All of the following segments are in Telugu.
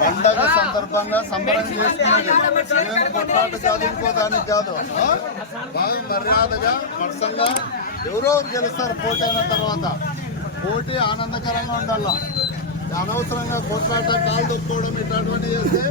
పండగ సందర్భంగా సంబరం చేసుకుని కొట్లాట కాదు ఇంకో దానికి కాదు. బాగా మర్యాదగా మత్సంగా ఎవరో గెలుస్తారు పోటీ అయిన తర్వాత. పోటీ ఆనందకరంగా ఉండాలా. అనవసరంగా కొట్లాట కాలు తొక్కుకోవడం ఇట్లాంటివన్నీ చేస్తే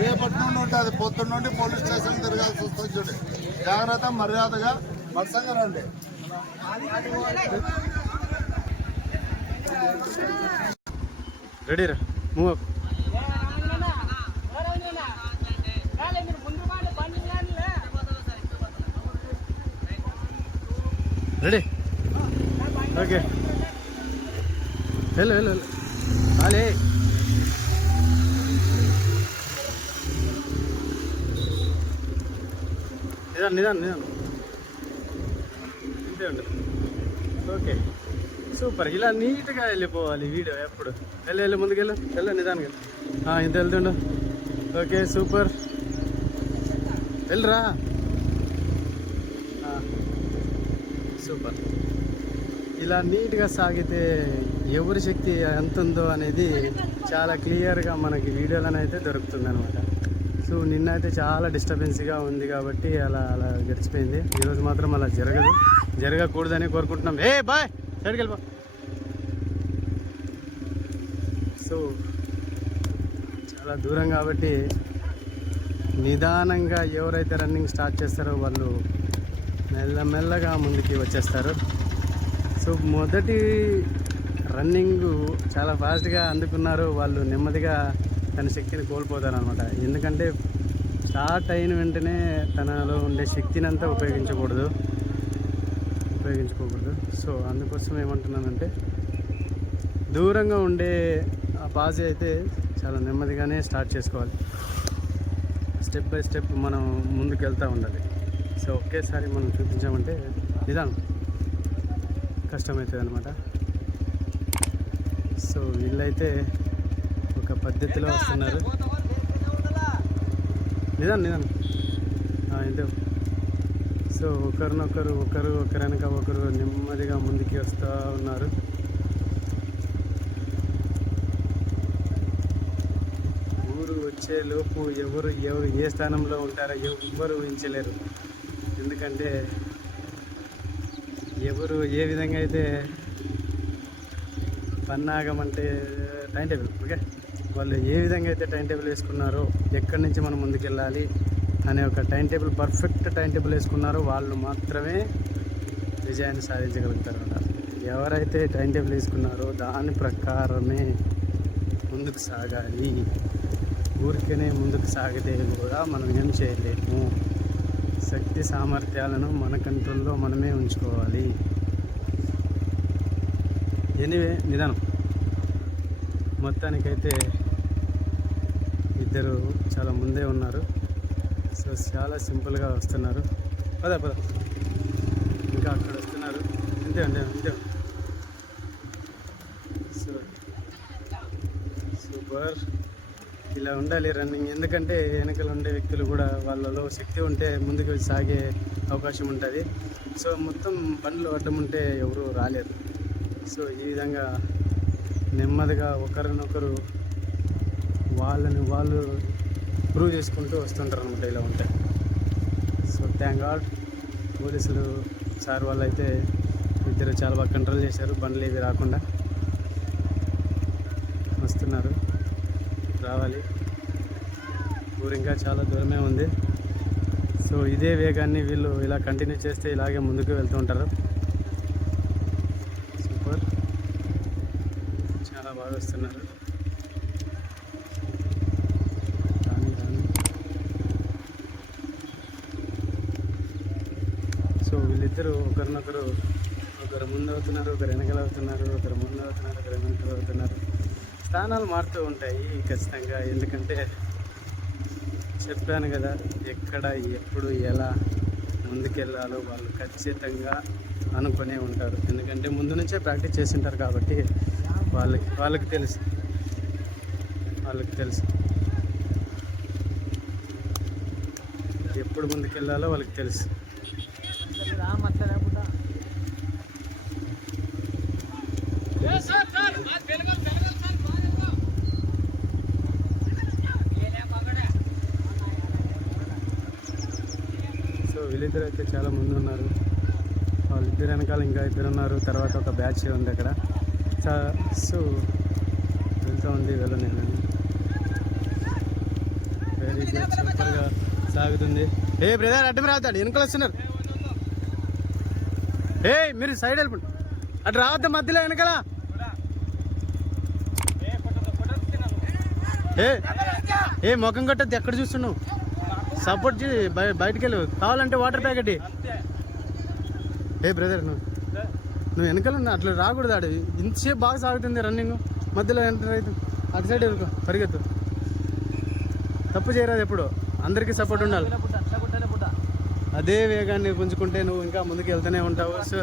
రేపటి నుండి ఉంటుంది. పొద్దున్న నుండి పోలీస్ స్టేషన్ తిరగాల్సి వస్తుంది చూడండి జాగ్రత్త మర్యాదగా మత్సంగా రండి. రెడీ రా. మూవ్ అప్ రెడీ ఓకే వెళ్ళు వెళ్ళు వెళ్ళు అలే నిదాన్ నిదాన్ నిదాన్ ఇంతే ఉండు ఓకే సూపర్. ఇలా నీట్గా వెళ్ళిపోవాలి వీడియో ఎప్పుడు. వెళ్ళి వెళ్ళి ముందుకెళ్ళు. వెళ్ళు నిదానికి ఇంత వెళ్తుండు. Okay super. వెళ్ళరా? సూపర్. ఇలా నీట్గా సాగితే ఎవరి శక్తి ఎంత ఉందో అనేది చాలా క్లియర్గా మనకి వీడియోలోనే అయితే దొరుకుతుంది అనమాట సో నిన్న అయితే చాలా డిస్టర్బెన్స్గా ఉంది కాబట్టి అలా అలా గడిచిపోయింది. ఈరోజు మాత్రం అలా జరగదు. జరగకూడదని కోరుకుంటున్నాం. ఏ బాయ్! సైడ్కి వెళ్ళిపో. సో చాలా దూరం కాబట్టి నిదానంగా ఎవరైతే రన్నింగ్ స్టార్ట్ చేస్తారో వాళ్ళు మెల్లమెల్లగా ముందుకి వచ్చేస్తారు. సో మొదటి రన్నింగ్ చాలా ఫాస్ట్గా అందుకున్నారు. వాళ్ళు నెమ్మదిగా తన శక్తిని కోల్పోతారు అనమాట ఎందుకంటే స్టార్ట్ అయిన వెంటనే తనలో ఉండే శక్తిని అంతా ఉపయోగించకూడదు. ఉపయోగించుకోకూడదు. సో అందుకోసం ఏమంటున్నానంటే దూరంగా ఉండే ఆ పాజ్ అయితే చాలా నెమ్మదిగానే స్టార్ట్ చేసుకోవాలి. స్టెప్ బై స్టెప్ మనం ముందుకు వెళ్తూ ఉండాలి. సో ఒకేసారి మనం చూపించామంటే నిదానం. కష్టమవుతుంది అనమాట సో వీళ్ళైతే ఒక పద్ధతిలో వస్తున్నారు. నిదానం నిదానం. ఇంతే సో ఒకరినొకరు ఒకరు ఒకరనక ఒకరు నెమ్మదిగా ముందుకి వస్తూ ఉన్నారు. ఊరు వచ్చేలోపు ఎవరు ఎవరు ఏ స్థానంలో ఉంటారో ఎవ్వరు ఊహించలేరు. ఎందుకంటే ఎవరు ఏ విధంగా అయితే పన్నాగం అంటే టైం టేబుల్ ఓకే? వాళ్ళు ఏ విధంగా అయితే టైం టేబుల్ వేసుకున్నారో ఎక్కడి నుంచి మనం ముందుకెళ్ళాలి అనే ఒక time table perfect time table వేసుకున్నారో. వాళ్ళు మాత్రమే విజయాన్ని సాధించగలుగుతారు ఎవరైతే టైం టేబుల్ వేసుకున్నారో దాని ప్రకారమే ముందుకు సాగాలి. ఊరికనే ముందుకు సాగితే కూడా మనం ఏం చేయలేము. శక్తి సామర్థ్యాలను మన కంట్రోల్లో మనమే ఉంచుకోవాలి. ఎనివే నిదానం. మొత్తానికైతే ఇద్దరు చాలా ముందే ఉన్నారు. సో చాలా సింపుల్గా వస్తున్నారు. పదే పద. ఇంకా అక్కడ వస్తున్నారు. అంతే అండి అంతే. So super. ఇలా ఉండాలి రన్నింగ్. ఎందుకంటే వెనకలు ఉండే వ్యక్తులు కూడా వాళ్ళలో శక్తి ఉంటే ముందుకు సాగే అవకాశం ఉంటుంది. సో మొత్తం బండ్లు అడ్డం ఉంటే ఎవరు రాలేదు సో ఈ విధంగా నెమ్మదిగా ఒకరినొకరు వాళ్ళని వాళ్ళు ప్రూవ్ చేసుకుంటూ వస్తుంటారు అనమాట ఇలా ఉంటే. సో థ్యాంక్ గాడ్ పోలీసులు సార్ వాళ్ళు అయితే ఇద్దరు చాలా బాగా కంట్రోల్ చేశారు. బండ్లు ఇవి రాకుండా వస్తున్నారు. రావాలి. ఊరు ఇంకా చాలా దూరమే ఉంది. సో ఇదే వేగాన్ని వీళ్ళు ఇలా కంటిన్యూ చేస్తే ఇలాగే ముందుకు వెళ్తూ ఉంటారు. సూపర్ చాలా బాగా వస్తున్నారు. ఇద్దరు ఒకరినొకరు ఒకరు ముందు అవుతున్నారు ఒకరు వెనకలు అవుతున్నారు ఒకరు ముందు అవుతున్నారు ఒకరు వెనకలు అవుతున్నారు స్థానాలు మారుతూ ఉంటాయి ఖచ్చితంగా. ఎందుకంటే చెప్పాను కదా ఎక్కడ ఎప్పుడు ఎలా ముందుకెళ్ళాలో వాళ్ళు ఖచ్చితంగా అనుకునే ఉంటారు. ఎందుకంటే ముందు నుంచే ప్రాక్టీస్ చేసింటారు కాబట్టి వాళ్ళకి వాళ్ళకి తెలుసు. వాళ్ళకి తెలుసు. ఎప్పుడు ముందుకెళ్ళాలో వాళ్ళకి తెలుసు. సో వీళ్ళిద్దరు అయితే చాలా ముందు ఉన్నారు వాళ్ళిద్దరు వెనకాల ఇంకా ఇద్దరు ఉన్నారు. తర్వాత ఒక బ్యాచ్ ఉంది అక్కడ. సో వెళ్తూ ఉంది వెళ్ళను నేను. వెరీ గుడ్ సూపర్గా సాగుతుంది. ఏ బ్రదర్ అడ్డు రావుతాడు వెనుకలు వస్తున్నారు. ఏ మీరు సైడ్ వెళ్ళిపోండి అటు రావద్దు మధ్యలో వెనకాల. ఏ ఏ ముఖం కట్టద్దు ఎక్కడ చూస్తున్నావు? సపోర్ట్ చేసి బయ- బయటికి వెళ్ళు. కావాలంటే వాటర్ ప్యాకెట్ ఏ బ్రదర్ నువ్వు నువ్వు వెనకాల ఉన్నా అట్లా రాకూడదు ఆడు. ఇంతసేపు బాగా సాగుతుంది రన్నింగ్. మధ్యలో ఎంటర్ అవుతుంది అటు సైడ్ వెళ్ళుకో పరిగెత్తు. తప్పు చేయరాదు ఎప్పుడు. అందరికీ సపోర్ట్ ఉండాలి. అదే వేగాన్ని పుంజుకుంటే నువ్వు ఇంకా ముందుకు వెళ్తూనే ఉంటావు. సో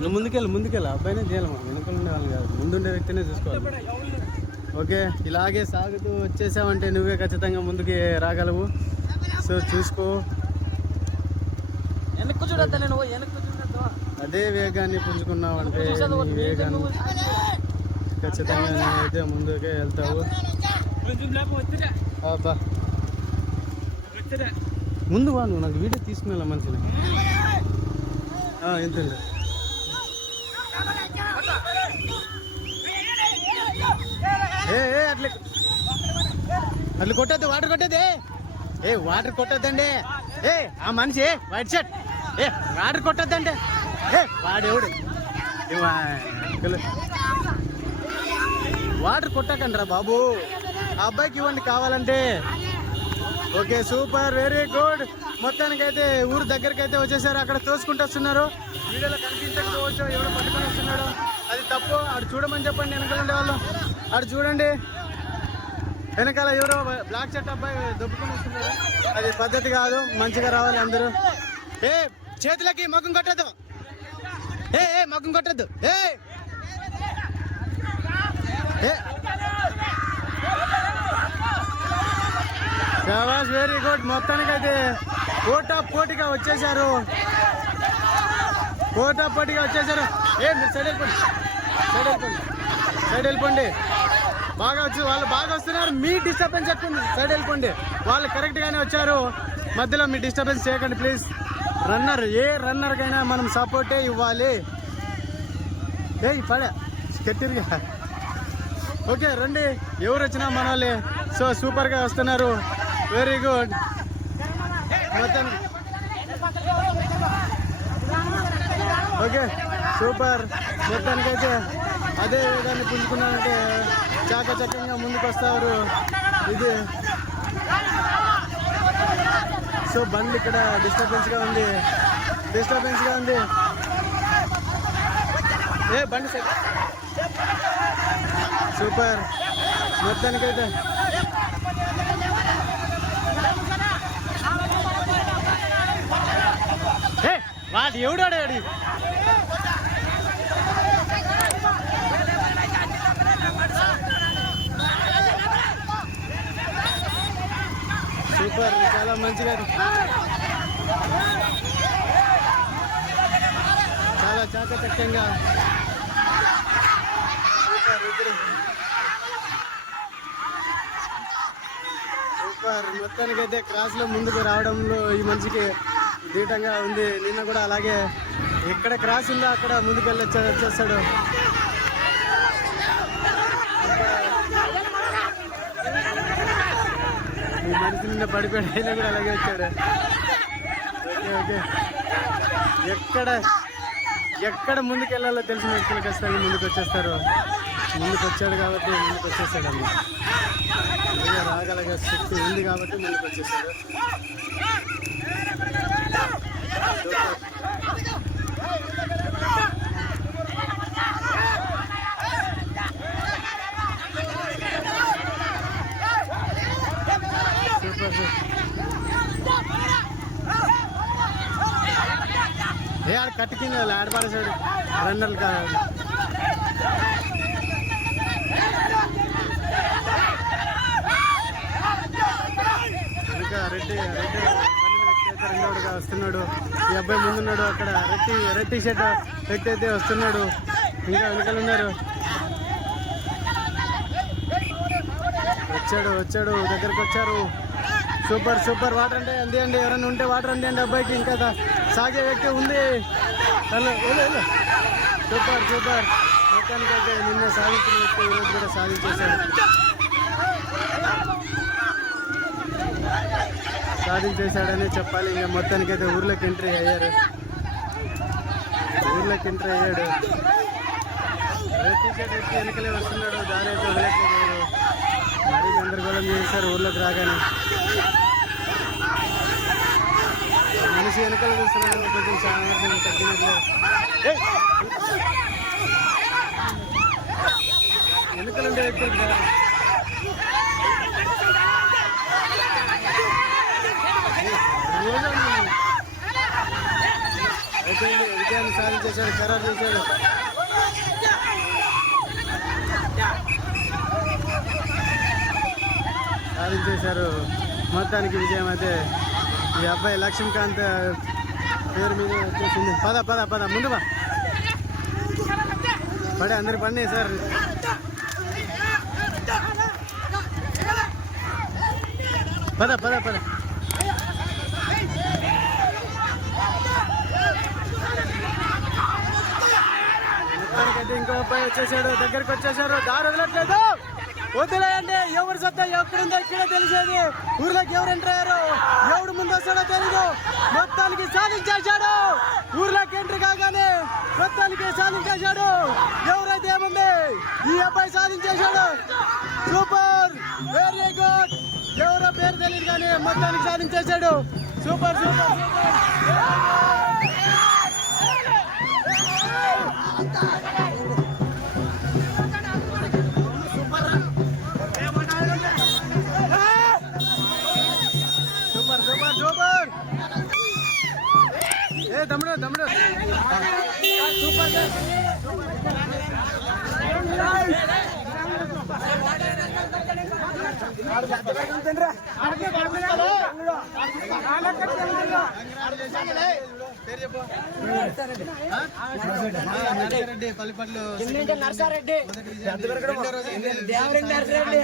నువ్వు ముందుకెళ్ళు ముందుకెళ్ళు. అబ్బాయినే చేయాలి మనం. వెనకాల ఉండే వాళ్ళు కాదు. ముందుండే వ్యక్తినే చూసుకోవాలి. ఓకే ఇలాగే సాగుతూ వచ్చేసావంటే నువ్వే ఖచ్చితంగా ముందుకి రాగలవు. సో చూసుకో. వెనక్కు చూడద్దా నేను? వెనక్కు చూడద్దు? అదే వేగాన్ని పుంజుకున్నావంటే నీ వేగాన్ని ఖచ్చితంగా నువ్వైతే ముందుకే వెళ్తావు. అబ్బా. ముందు వా నువ్వు నాకు వీడియో తీసుకునేలా మంచిది. ఎంత ఏ అట్లా. అట్లా కొట్టద్దు వాటర్ కొట్టద్దు ఏ. వాటర్ కొట్టద్దండి. ఏ ఆ మనిషి వైట్ షర్ట్. ఏ వాటర్ కొట్టద్దండి. ఏ వాడెవడు? ఏ వాటర్ కొట్టకండి రా బాబు. ఆ అబ్బాయికి ఇవ్వండి కావాలంటే. Okay super very good. అయితే ఊరు దగ్గరికి అయితే వచ్చేసారు. అక్కడ తోసుకుంటూ వస్తున్నారు. వీడియోలో కనిపించకపోవచ్చు ఎవరు పట్టుకొని వస్తున్నాడు. అది తప్పు. అటు చూడమని చెప్పండి వెనకాల ఉండేవాళ్ళు. అటు చూడండి. వెనకాల ఎవరో బ్లాక్ షర్ట్ అబ్బాయి దొబ్బుకొని వస్తున్నారు. అది పద్ధతి కాదు. మంచిగా రావాలి అందరూ. ఏ చేతులకి మగ్గం కొట్టద్దు. ఏ ఏ మగ్గం కొట్టద్దు. ఏ. ఏ శబాష్ వెరీ గుడ్ మొత్తానికైతే పోటా పోటీగా వచ్చేసారు పోటా పోటీగా వచ్చేసారు ఏ మీరు సైడ్ వెళ్ళిపోండి. సైడ్ వెళ్ళిపోండి. సైడ్ వెళ్ళిపోండి. బాగా వచ్చి వాళ్ళు బాగా వస్తున్నారు. మీ డిస్టర్బెన్స్ ఎక్కువ సైడ్ వెళ్ళిపోండి. వాళ్ళు కరెక్ట్ గానే వచ్చారు. మధ్యలో మీ డిస్టర్బెన్స్ చేయకండి ప్లీజ్ రన్నర్ ఏ రన్నర్ కైనా మనం సపోర్టే ఇవ్వాలి. ఏ పడే. గట్టిగా ఓకే రండి. ఎవరు వచ్చినా మన సో సూపర్గా వస్తున్నారు. వెరీ గుడ్ మొత్తం ఓకే సూపర్ మొత్తానికైతే అదే విధాన్ని పుంజుకున్నారంటే చాకచక్యంగా ముందుకు వస్తారు ఇది సో బండి ఇక్కడ డిస్టర్బెన్స్గా ఉంది. డిస్టర్బెన్స్గా ఉంది. ఏ బండి సూపర్. మొత్తానికైతే వాడు ఎవడు ఆడాడు సూపర్ చాలా మంచిగా చాలా చాకచక్యంగా. Super super. మొత్తానికైతే క్రాస్లో ముందుకు రావడంలో ఈ మనిషికి దీటంగా ఉంది. నిన్న కూడా అలాగే ఎక్కడ క్రాస్ ఉందో అక్కడ ముందుకు వెళ్ళి వచ్చేస్తాడు. ఈ మనిషి నిన్న పడిపోయాడు అయినా కూడా అలాగే వచ్చాడు. Okay okay. ఎక్కడ ఎక్కడ ముందుకు వెళ్ళాలో తెలిసిన వ్యక్తులు ఖచ్చితంగా ముందుకు వచ్చేస్తారు. ముందుకు వచ్చాడు కాబట్టి ముందుకు వచ్చేసాడు అన్న. నిజంగా రాగలగ శక్తి ఉంది కాబట్టి ముందుకు వచ్చేసాడు సూపర్ ఏ ఆడ కట్టుకింది ఆడపడేసాడు రన్నర్లు కాదు ఇంకా రెడ్డి రెడ్డి పన్నెండు వ్యక్తి అయితే రెండోడుగా వస్తున్నాడు వస్తున్నాడు అక్కడ. రెడ్డి రెడ్డి షర్ట్ వ్యక్తి అయితే వస్తున్నాడు. ఇంకా వెనకాల ఉన్నారు. వచ్చాడు వచ్చాడు. దగ్గరకు వచ్చారు. Super super. వాటర్ అంటే అందేయండి ఎవరైనా ఉంటే వాటర్ అందేయండి అబ్బాయికి. ఇంకా సాగే వ్యక్తి ఉంది. హలో. Super super. మొత్తానికి అయితే నిన్న సాధించిన వ్యక్తి ఈరోజు కూడా సాధించేశాడు. సాధించేశాడనే చెప్పాలి. ఇంకా మొత్తానికి అయితే ఊర్లోకి ఎంట్రీ అయ్యారు. ఊర్లోకి ఎంట్రీ అయ్యాడు టీషర్ట్ ఎత్తి వెనకలే వస్తున్నాడు. దాని అయితే వదిలేట్లేదు మరీ గందరగోళం చేశారు ఊర్లోకి రాగానే. మనిషి వెనకలు చూస్తున్నాడు. కొంచెం సామర్థ్యం తగ్గినట్లు. ఏయ్! ఉండే వ్యక్తులు కదా. రోజు విజయం విజయాన్ని సాధించేశాడు ఖరారు చేశాడు. సాధించేశారు. మొత్తానికి విజయం అయితే ఈ అబ్బాయి లక్ష్మీకాంత్ పేరు మీద వచ్చేసింది. పద పద పద ముందు బా పడే అందరు పడినాయి సార్. పద పద పద మొత్తానికైతే ఇంకో అబ్బాయి వచ్చేసాడు దగ్గరికి వచ్చేసాడు. దారి వదలట్లేదు. వదిలేయండి. ఎవరు సత్తా ఎక్కడుందో ఇక్కడ తెలిసేది. ఊర్లోకి ఎవరు ఎంటర్ అయ్యారు ఎవడు ముందు వస్తాడో తెలీదు. మొత్తానికి సాధించేశాడు. ఊర్లోకి ఎంటర్ కాగానే మొత్తానికి సాధించేశాడు. ఎవరైతే ఏముంది ఈ అబ్బాయి సాధించేశాడు. సూపర్. వెరీ గుడ్ ఎవరో పేరు తెలియదు కానీ మొత్తానికి సాధించేశాడు. Super super super. తమ్ముడు తమ్ముడు. సూపర్ రెడ్డి పల్లిపట్లు నర్సారెడ్డి దేవరెడ్డి నర్సారెడ్డి